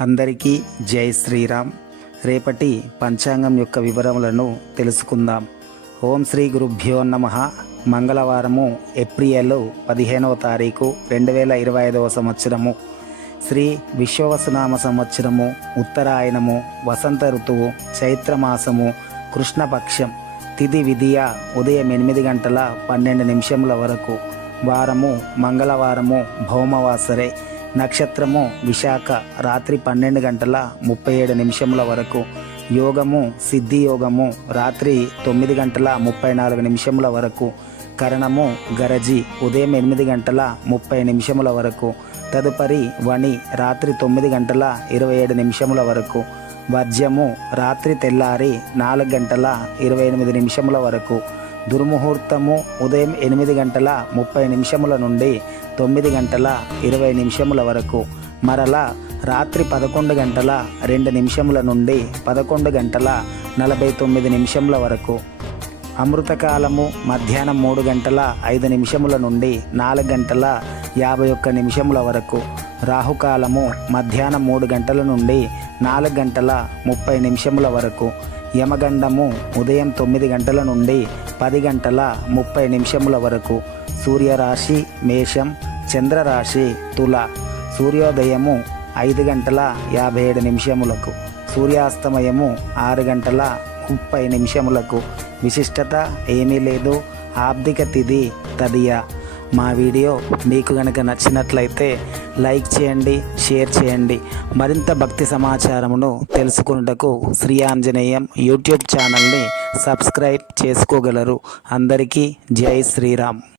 అందరికీ జై శ్రీరామ్. రేపటి పంచాంగం యొక్క వివరములను తెలుసుకుందాం. ఓం శ్రీ గురుభ్యో నమ. మంగళవారము ఏప్రిల్ పదిహేనవ తారీఖు రెండు వేల ఇరవై ఐదవ సంవత్సరము. శ్రీ విశ్వవసునామ సంవత్సరము ఉత్తరాయణము వసంత ఋతువు చైత్రమాసము కృష్ణపక్షం తిథి విధియ ఉదయం ఎనిమిది గంటల పన్నెండు నిమిషముల వరకు. వారము మంగళవారము భౌమవాసరే. నక్షత్రము విశాఖ రాత్రి పన్నెండు గంటల ముప్పై ఏడు నిమిషముల వరకు. యోగము సిద్ధి యోగము రాత్రి తొమ్మిది గంటల ముప్పై నాలుగు నిమిషముల వరకు. కరణము గరజి ఉదయం ఎనిమిది గంటల ముప్పై నిమిషముల వరకు. తదుపరి వణి రాత్రి తొమ్మిది గంటల ఇరవై ఏడు నిమిషముల వరకు. వర్జ్యము రాత్రి తెల్లారి నాలుగు గంటల ఇరవై ఎనిమిది నిమిషముల వరకు. దుర్ముహూర్తము ఉదయం ఎనిమిది గంటల ముప్పై నిమిషముల నుండి తొమ్మిది గంటల ఇరవై నిమిషముల వరకు. మరలా రాత్రి పదకొండు గంటల రెండు నిమిషముల నుండి పదకొండు గంటల నలభై తొమ్మిది నిమిషముల వరకు. అమృతకాలము మధ్యాహ్నం మూడు గంటల ఐదు నిమిషముల నుండి నాలుగు గంటల యాభై ఒక్క నిమిషముల వరకు. రాహుకాలము మధ్యాహ్నం మూడు గంటల నుండి నాలుగు గంటల ముప్పై నిమిషముల వరకు. యమగండము ఉదయం తొమ్మిది గంటల నుండి పది గంటల ముప్పై నిమిషముల వరకు. సూర్యరాశి మేషం చంద్రరాశి తుల. సూర్యోదయము ఐదు గంటల యాభై ఏడు నిమిషములకు. సూర్యాస్తమయము ఆరు గంటల ముప్పై నిమిషములకు. విశిష్టత ఏమీ లేదు. ఆబ్దిక తిథి తదియ. మా వీడియో మీకు కనుక నచ్చినట్లయితే లైక్ చేయండి షేర్ చేయండి. మరింత భక్తి సమాచారమును తెలుసుకున్నటకు శ్రీ ఆంజనేయం యూట్యూబ్ ఛానల్ని సబ్స్క్రైబ్ చేసుకోగలరు. అందరికీ జై శ్రీరామ్.